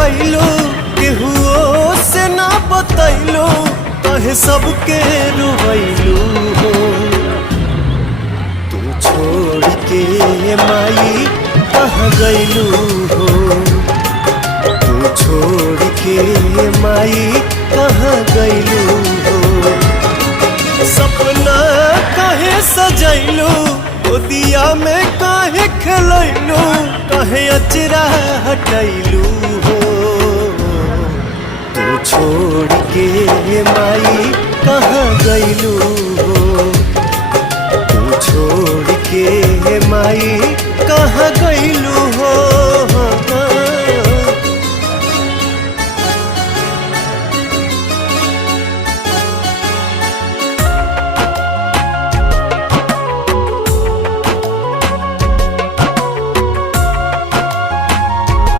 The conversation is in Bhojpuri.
कैलो केहुओ से ना बतैलो कहे सबके रुवैलू हो। तू छोड़ के माई कहाँ गैलू हो। तू छोड़ के माई कहाँ गैलू हो। सपना काहे सजैलू दिया में काहे खेलैलू काहे अचरा हटैलू हो। तू छोड़ के माई कहाँ गैलू हो। तू छोड़ के माई कहाँ गैलू